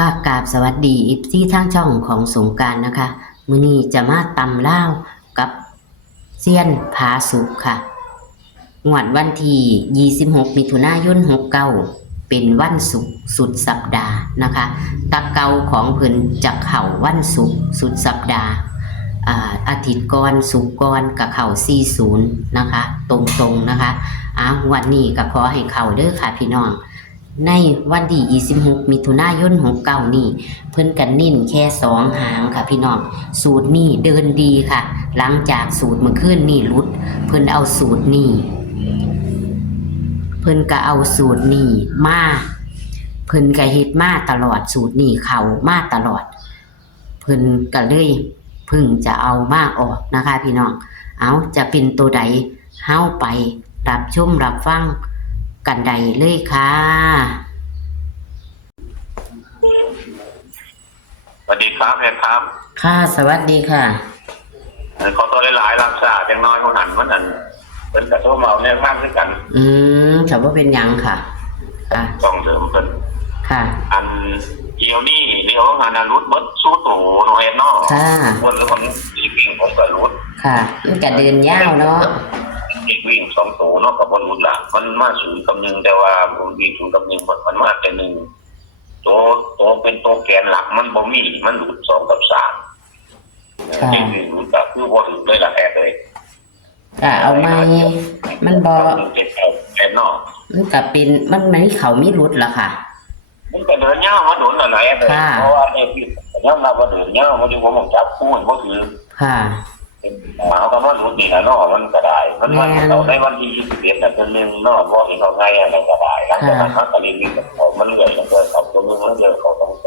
ค่ะกราบสวัสดีอีที่ทางช่องของสงกรานต์นะคะมื้อนี้จะมาตำลาวกับเซียนผาสุกค่ะงวดวันที่26มิถุนายน69เป็นวันศุกร์สุดสัปดาห์นะคะตะเกาของเพิ่นจะเข้าวันศุกร์สุดสัปดาห์อาทิตย์ก่อนศุกร์ก่อนก็เข้า40นะคะตรงๆนะคะงวดนี้ก็ขอให้เข้าเด้อค่ะพี่น้องในวันที่26มิถุนายน69นี้เพิ่นก็เน้นแค่2หางค่ะพี่น้องสูตรนี้เดินดีค่ะหลังจากสูตรเมื่อคืนนี้หลุดเพิ่นเอาสูตรนี้เพิ่นก็เอาสูตรนี้มาเพิ่นก็เฮ็ดมาตลอดสูตรนี้เข้ามาตลอดเพิ่นก็เลยเพิ่งจะเอามาออกนะคะพี่น้องเอาจะเป็นตัวใดเฮาไปรับชมรับฟังกันใดเลยค่ะสวัสดีครับแม่ครับค่ะสวัสดีค่ะขอตัวหลายๆรักษาจังน้อยคนหันมันนั่นเป็นกระโทษเมาเนี่ยข้ามด้วยกันฉันว่าเป็นยังค่ะต้องเสริมเพิ่นค่ะอันเกี่ยวนี่เรียกว่างานรุดบดสู้ตู่น้อยเนาะค่ะคนหรือคนวิ่งผมก็รุดค่ะมันก็เดินยาวเนาะวิ่ง2ตู่เนาะกับบนรุดล่ะมันมาศูนย์กับ1แต่ว่าผมวิ่งศูนย์กับ1มันมาแต่1ตัวเป็นตัวแกนหลักมันบ่มีมันหลุด2กับ3นี่คือหลุดแบบคือบ่ถึงเลยละแอบเลยเอาไม้มันบ่แอบนอกมันก็เป็นมันเขามีรุดล่ะค่ะมันก็เดินยาวมาโดนอะไรเลยเพราะว่าเนี่ยที่ยังมาเดินยาวมันอยู่บ่จับคู่บ่ถือค่ะหมาก็มันรู้ดีนะเนาะมันก็ได้มันเราในวันที่21น่ะเป็นนึงเนาะบ่เห็นเขาไงอะไรก็ได้หลังจากนั้นก็เรียนมันเรื่อยมันก็เข้าตัวนึงแล้วเจอเขาต้องโต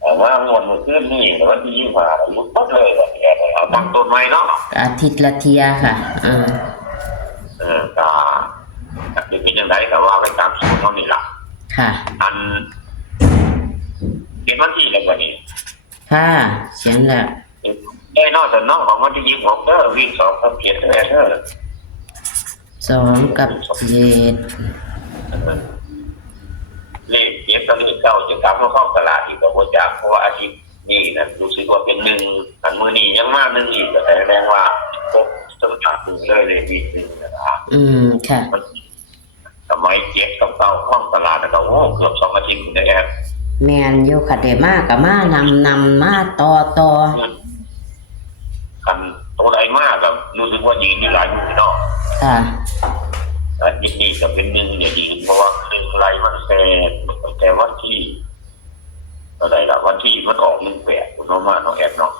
แต่ว่างวดมื้อคืนนี้วันที่25อายุปั๊บเลยเอาตั้งต้นใหม่เนาะอาทิตย์ละเที่ยค่ะก็เป็นจังได๋ก็ว่าไปตามสูตรเฮานี่ล่ะค่ะอันเป็นวันที่แล้วบัดนี้ค่ะเสียงแล้วได้นอกจากน้องของวันที่26เด้อวิ่ง2กับ7เด้อ2กับ7เลข7กับเลข9จะกลับมาเข้าตลาดอีกบ่จักเพราะว่าอาทิตย์นี้น่ะรู้สึกว่าเป็น1อันมื้อนี้ยังมา1อีกก็แสดงว่าตกสมถะเลยเลขวิ่ง1นะครับค่ะสมัย7กับ9เข้าตลาดก็โอ้เกือบ2อาทิตย์ได้แอบแม่นอยู่ค่ะได้มาก็มานำมาต่อคันตัวใดมากก็รู้สึกว่ายืนอยู่หลายมือเนาะค่ะยินดีกับเป็น1เนี่ยยืนเพราะว่า1ไล่มันแต่วันที่อะไรล่ะวันที่มันออก18เนาะมาเนาะแอบเนาะ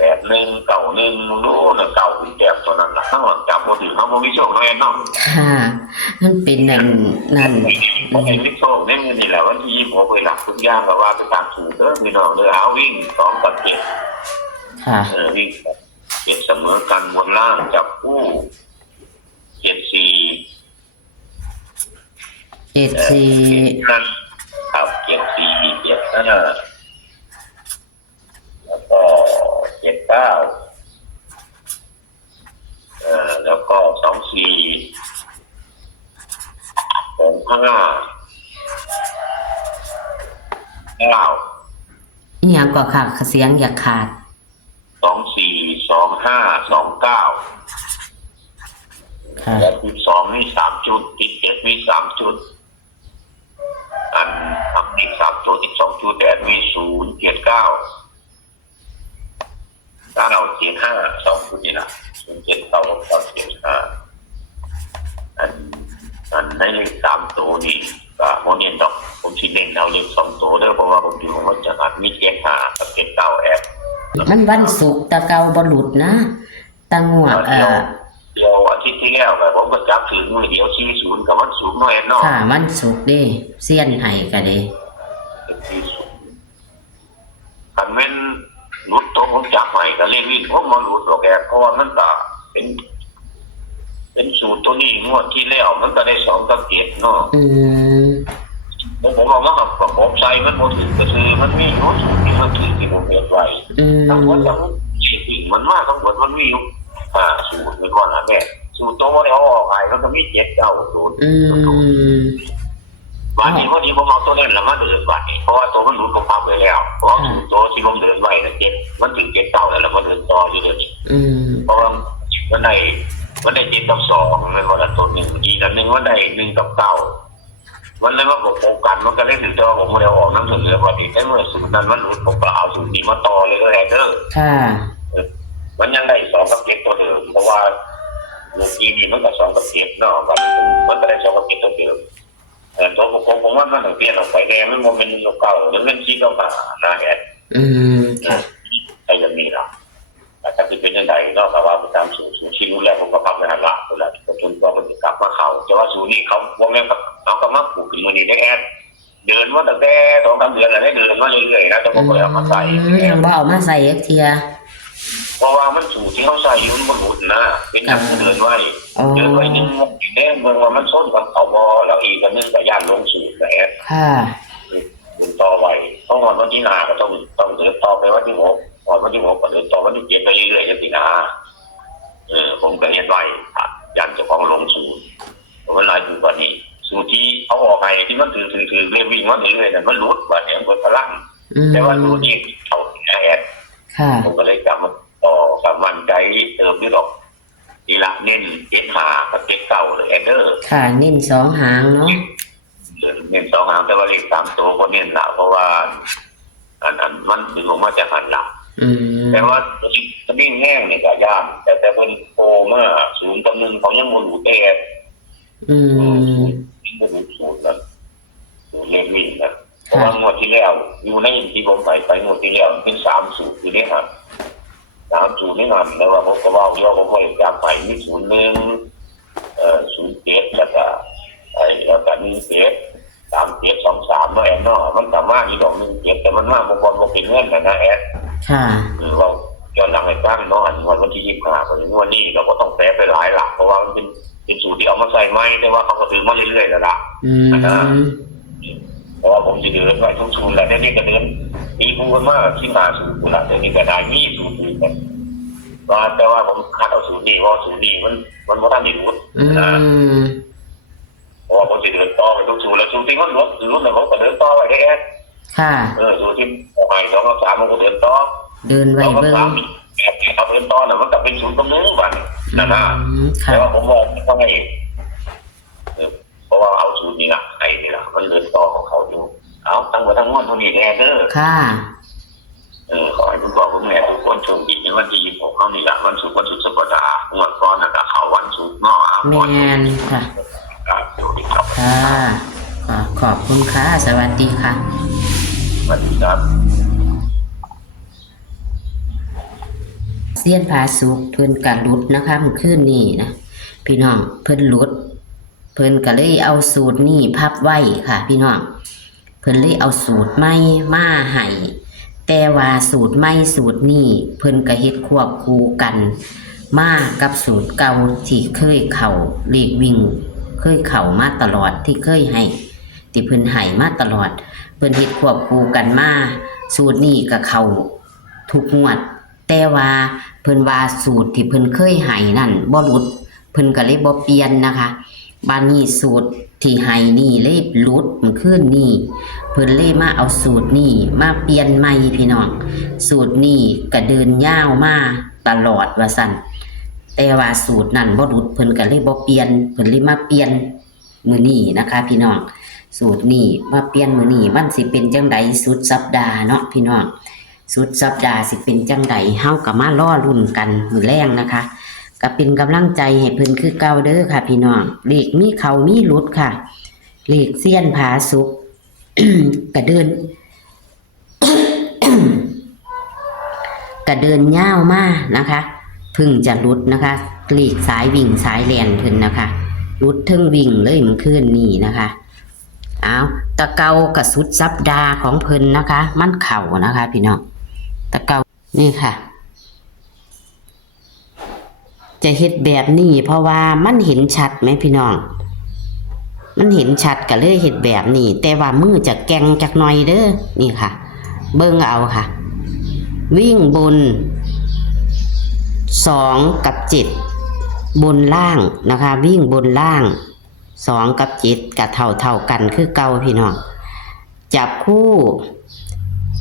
18218191นู้นเก่าอีกแบบตัวนั้นล่ะทั้งหมดจำบ่ถึงเฮาบ่มีโชคแน่เนาะค่ะมันเป็นนั่นบ่มีโชคในมื้อนี้แหละวันที่26ไปหลักทุกอย่างก็ว่าไปตามสูตรเด้อพี่น้องเด้อเอาวิ่ง2กับ7ค่ะวิ่ง7เสมอกันบนล่างจับคู่74นั่นครับ74แล้วก็79แล้วก็24 25 9อีหยังก็ค่ะเสียงอย่าขาด24 25 29ค่ะแล้ว12มี3จุด17มี3จุดอันอีก3จุดอีก2จุดแต่มี0 7 9ถ้าเรา75 2จุดนี่นะ0 7 9 2 75อันในเลข3ตัวนี่ก็บ่เน้นดอกผมสิเน้นเอาเลข2ตัวเด้อเพราะว่าผมอยู่ของจังหวัดมี75กับ79แอปมันวันศุกร์ตะเกาบ่หลุดนะตั้งงวดเดี๋ยวอาทิตย์ที่แล้วก็ผมก็จับถึงมื้อเดียว40กับวันศุกร์เนาะแอปเนาะค่ะวันศุกร์เด้เซียนให้ก็เด้คันแม่นหลุดตัวผมจับให้ก็เลยวิ่งผมบ่หลุดดอกแอปเพราะว่ามันก็เป็นสูตรตัวนี้งวดที่แล้วมันก็ได้2กับ7เนาะผมเอามากับประกอบใส่มันบ่ถึงก็คือมันมีอยู่สูตรที่มันถึงที่ผมเฮ็ดไว้ทั้งหมดทั้งมันมาทั้งหมดมันมีอยู่สูตรไว้ก่อนนะแม่สูตรตัวบ่ได้เอาออกให้มันก็มี7 9สูตร วันนี้วันนี้ผมเอาตัวเล่นแล้วมาเดินวันนี้เพราะว่าตัวมันหลุดผมทำไปแล้วเพราะตัวที่ผมเดินไว้เนี่ยมันถึง7 เก้าแล้วมาเดินต่ออยู่เดี๋ยวนี้เพราะว่ามันได้7 กับ 2เลยวันละตัวหนึ่งอีกอันหนึ่งมันได้1 กับ 9มันเลยว่าผมโฟกัสมันก็เลยถึงตัวผมไม่ได้ออกน้ำเหลือวันนี้แต่เมื่อสูตรนั้นมันหลุดผมก็เอาสูตรนี้มาต่อเลยก็ได้เด้อค่ะมันยังได้2 กับ 7ตัวเดิมเพราะว่าลูกนี่มันก็2 กับ 7เนาะมันก็ได้2 กับ 7ตัวเดิมตัวผมว่ามันเปลี่ยนออกไปแดงมันเป็นลูกเก่าหรือเป็นชี้เก่ามานะแอดค่ะไอ้ยังมีละแต่ถ้าเป็นยังไงก็แต่ว่าตามสูตรชี้รู้แล้วผมก็พับไปหันหลังแล้วจนตัวมันกลับมาเข้าแต่ว่าสูตรนี้เขาว่าแม่กับเขาก็มาปลูกขึ้นมาดีได้แอดเดินมาตั้งแต่2-3 เดือนแล้วได้เดินมาเรื่อยๆนะแต่ผมก็เอามาใส่ยังบ่เอามาใส่เทียเพราะว่ามันสูตรที่เขาใส่ยุ่นมันหลุดนะเป็นการเดินไว้นึงแน่เมืองว่ามันส้นกับเขาบอแล้วอีกกันนึงกับย่านลงสูตรแหละค่ะต่อไว้ต้องวันที่นาก็ต้องเดินต่อไปวันที่6วันที่6ก็เดินต่อวันที่7ไปเรื่อยๆจะปีนาผมก็เห็นไว้ยันจะของลงสูตรเวลาอยู่วันนี้สูตรที่เขาออกไงที่มันถือเรียบวิ่งมันเรื่อยๆแต่มันหลุดวันนี้มันพลังแต่ว่าดูนี่เขาแอดผมก็เลยกลับมาต่อกับมันใจเติมด้วยดอกทีละเน้น7 หางกับ7 เก้าเลยแอดเดอร์ค่ะเน้น2 หางเนาะเน้น2 หางแต่ว่าเลข3 ตัวก็เน้นละเพราะว่าอันมันดึงออกมาจากหันหลังแต่ว่าจะวิ่งแห้งเนี่ยก็ยากแต่เป็นโปเมื่อ0 กับ 1ของยังมูดูเต้สูตรนั้นเรียนวิ่งนะเพราะว่าหมดที่แล้วอยู่ในที่ผมไปหมดที่แล้วเป็น3 สูตรอยู่นี่ครับ3 สูตรนี่นะแล้วว่าผมก็ว่าผมไม่จำไปมี0 1 0 7แล้วก็แล้วก็1 7 3 7 2 3แล้วแอนเนาะมันสามารถมีดอก1 7แต่มันมากบางคนมันเป็นเงื่อนนะแอนค่ะหรือว่าย้อนหลังไปตั้งเนาะอันวันที่25ถึงวันนี้เราก็ต้องแปะไปหลายหลักเพราะว่ามันเป็นสูตรที่เอามาใส่ไม้แต่ว่าเขาก็ถือมาเรื่อยๆแล้วล่ะเพราะว่าผมจะเดินไปทุกสูตรแล้วนี่ก็เดินมีผู้กันมากที่มาสูตรละแต่นี่ก็ได้มีสูตรอื่นกันแต่ว่าผมคัดเอาสูตรนี้เพราะสูตรนี้มันไม่ได้มีรุ่นนะเพราะว่าผมจะเดินต่อไปทุกสูตรแล้วสูตรที่มันรุ่นแล้วผมก็เดินต่อไปแค่ค่ะสูตรที่เอาไป2 กับ 3มันก็เดินต่อเดินไว้เบิ่งเอาเดินต่อน่ะมันก็เป็น0 กับ 1วันนะแต่ว่าผมบอกว่าไงเพราะว่าเอาสูตรนี้ละไอ้นี่ละมันเดินต่อของเขาอยู่เอาทั้งหมดทั้งมวลตัวนี้แน่เด้อค่ะขอให้คุณพ่อคุณแม่ทุกคนโชคดีในวันที่26เขานี่ละวันศุกร์สัปดาห์งวดก่อนนะเขาวันศุกร์เนาะแม่นค่ะค่ะขอบคุณค่ะสวัสดีค่ะสวัสดีครับเสี้ยนผาสุกเพิ่นกะหลุดนะคะเมื่อคืนนี้นะพี่น้องเพิ่นหลุดเพิ่นก็เลยเอาสูตรนี้พับไว้ค่ะพี่น้องเพิ่นเลยเอาสูตรใหม่มาให้แต่ว่าสูตรใหม่สูตรนี้เพิ่นก็เฮ็ดควบคู่กันมากับสูตรเก่าที่เคยเข้าเลขวิ่งเคยเข้ามาตลอดที่เคยให้ที่เพิ่นให้มาตลอดเพิ่นเฮ็ดควบคู่กันมาสูตรนี้ก็เข้าทุกงวดแต่ว่าเพิ่นว่าสูตรที่เพิ่นเคยให้นั่นบ่หลุดเพิ่นก็เลยบ่เปลี่ยนนะคะบัดนี้สูตรที่ให้นี่เลยหลุดเมื่อคืนนี้เพิ่นเลยมาเอาสูตรนี้มาเปลี่ยนใหม่พี่น้องสูตรนี้ก็เดินยาวมาตลอดว่าซั่นแต่ว่าสูตรนั้นบ่หลุดเพิ่นก็เลยบ่เปลี่ยนเพิ่นเลยมาเปลี่ยนมื้อนี้นะคะพี่น้องสูตรนี้มาเปลี่ยนมื้อนี้มันสิเป็นจังไดสุดสัปดาห์เนาะพี่น้องสุดสัปดาห์สิเป็นจังไดเฮาก็มารอลุ้นกันมื้อแลงนะคะก็เป็นกำลังใจให้เพิ่นคือเก่าเด้อค่ะพี่น้องเลขมีเข้ามีหลุดค่ะเลขเสี้ยนผาสุก ก็เดิน ก็เดินยาวมานะคะเพิ่งจะหลุดนะคะเลขสายวิ่งสายแล่นเพิ่นนะคะหลุดถึงวิ่งเลยเมื่อคืนนี้นะคะเอาตะเกากับสุดสัปดาห์ของเพิ่นนะคะมันเข่านะคะพี่น้องตะเกานี่ค่ะจะเฮ็ดแบบนี้เพราะว่ามันเห็นชัดไหมพี่น้องมันเห็นชัดก็เลยเฮ็ดแบบนี้แต่ว่ามือจะแกงจักหน่อยเด้อนี่ค่ะเบิ่งเอาค่ะวิ่งบน2 กับ 7บนล่างนะคะวิ่งบนล่าง 2กับ7ก็เท่ากันคือเก่าพี่น้องจับคู่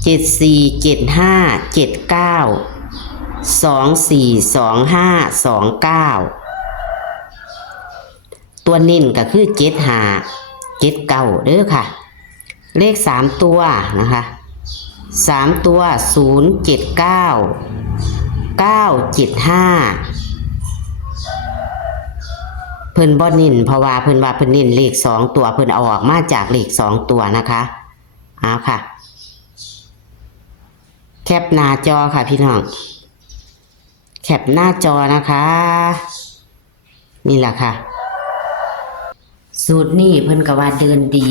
74 75 79 24 25 29ตัวนิ่นก็คือ75 79เด้อค่ะเลข3ตัวนะคะ3ตัว079 975เพิ่นบ่นิ่นเพราะว่าเพิ่นว่าเพิ่นนิ่นเลข2ตัวเพิ่นเอาออกมาจากเลข2ตัวนะคะเอาค่ะแคปหน้าจอค่ะพี่น้องแคปหน้าจอนะคะนี่แหละค่ะสูตรนี้เพิ่นก็ว่าเดินดี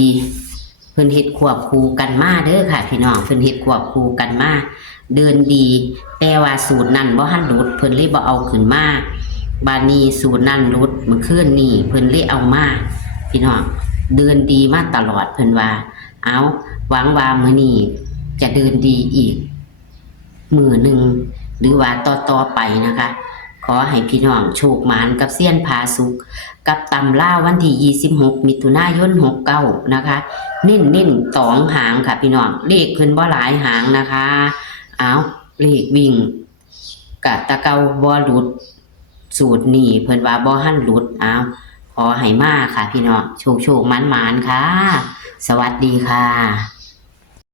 เพิ่นเฮ็ดควบคู่กันมาเด้อค่ะพี่น้องเพิ่นเฮ็ดควบคู่กันมาเดินดีแต่ว่าสูตรนั้นบ่ทันหลุดเพิ่นเลยบ่เอาขึ้นมาบาดนี้สูตรนั้นหลุดเมื่อคืนนี้เพิ่นเลยเอามาพี่น้องเดินดีมาตลอดเพิ่นว่าเอาหวังว่ามื้อนี้จะเดินดีอีกมื้อหนึงหรือว่าต่อไปนะคะขอให้พี่น้องโชคหมานกับเซียนผาสุกกับตำล่าวันที่26มิถุนายน69นะคะเน้น2หางค่ะพี่น้องเลขเพิ่นบ่หลายหางนะคะเอาเลขวิ่งกะตะเกาบ่หลุดสูตรนี้เพิ่นว่าบ่หันหลุดเอาขอให้มาค่ะพี่น้องโชคหมานๆค่ะสวัสดีค่ะ